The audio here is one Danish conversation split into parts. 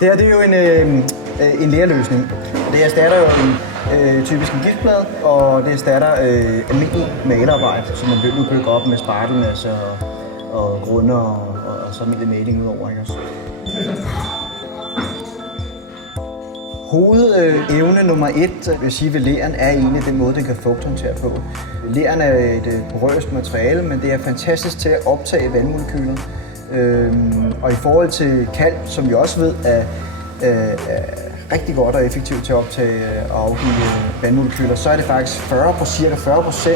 Det her det er jo en lerløsning. Det erstatter jo typisk en giftplade, og det erstatter almindelig malerarbejde, som man nu bygger op med spartelmasse og grunder og så almindelig maling udover. Ikke også? Hovedevne nummer 1 vil sige ved leren er egentlig den måde, den kan fugthåndtere på. Leren er et porøst materiale, men det er fantastisk til at optage vandmolekyler. Og i forhold til kalk, som vi også ved er rigtig godt og effektivt til at optage og afgive vandmolekyler, så er det faktisk cirka 40%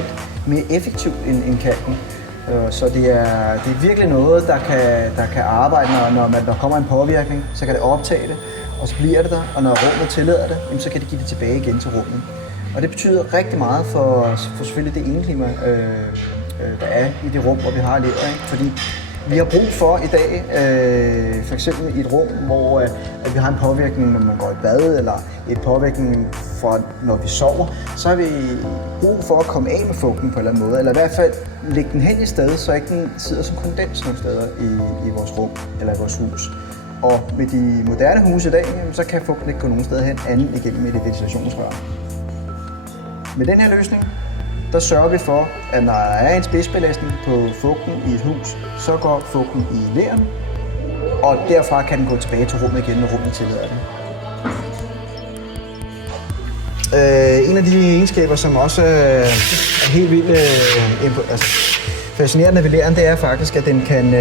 mere effektivt end kalken. Så det er virkelig noget, der kan arbejde, når der kommer en påvirkning, så kan det optage det, og så bliver det der, og når rummet tillader det, så kan det give det tilbage igen til rummet. Og det betyder rigtig meget for selvfølgelig det indeklima, der er i det rum, hvor vi har leret, fordi vi har brug for i dag, for eksempel i et rum, hvor at vi har en påvirkning, når man går i bad, eller et påvirkning for, når vi sover, så har vi brug for at komme af med fugten på en eller anden måde, eller i hvert fald lægge den hen i stedet, så ikke den sidder som kondens nogle steder i vores rum eller i vores hus. Og med de moderne huse i dag, så kan fugten ikke gå nogen steder hen, andet igennem et ventilationsrør. Med den her løsning, der sørger vi for, at når der er en spidsbelastning på fugten i et hus, så går fugten i leren, og derfra kan den gå tilbage til rummet igen, når rummet tillader det. En af de egenskaber, som også er helt vildt fascinerende ved leren, det er faktisk, at den kan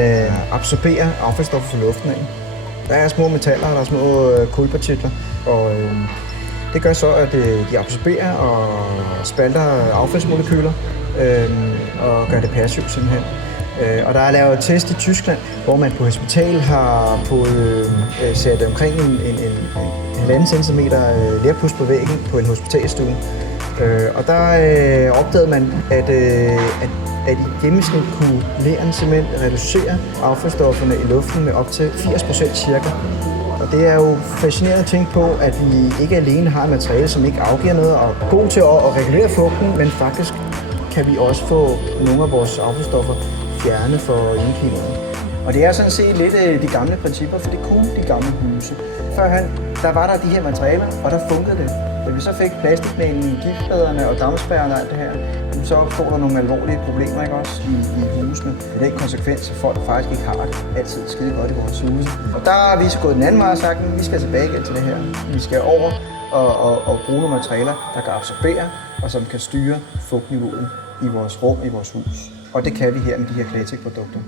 absorbere affaldsstoffer fra luften af. Der er små metaller, der er små kulpartikler, og det gør så, at de absorberer og spalter affaldsmolekyler og gør det passivt simpelthen. Og der er lavet test i Tyskland, hvor man på hospital har fået sat omkring en 1,5 cm lerpus på væggen på en hospitalstue. Og der opdagede man, at i gennemsnit kunne leren simpelthen reducere affaldsstofferne i luften med op til 80% cirka. Og det er jo fascinerende at tænke på, at vi ikke alene har et materiale, som ikke afgiver noget og er god til at regulere fugten, men faktisk kan vi også få nogle af vores affaldsstoffer fjerne for indeklimaet. Og det er sådan set lidt de gamle principper, for det kunne de gamle huse. Førhen, der var der de her materialer, og der fungerede det. Da vi så fik plastikmængden, giftpladerne og dampspærrerne og alt det her, så får der nogle alvorlige problemer, ikke også, i husene. Det er ikke konsekvens, at folk faktisk ikke har det altid skide godt i vores huse. Og der har vi så gået den anden vej og sagt, at vi skal tilbage igen til det her. Vi skal over og bruge nogle materialer, der kan absorbere og som kan styre fugtniveauet i vores rum, i vores hus. Og det kan vi her med de her Claitec-produkter.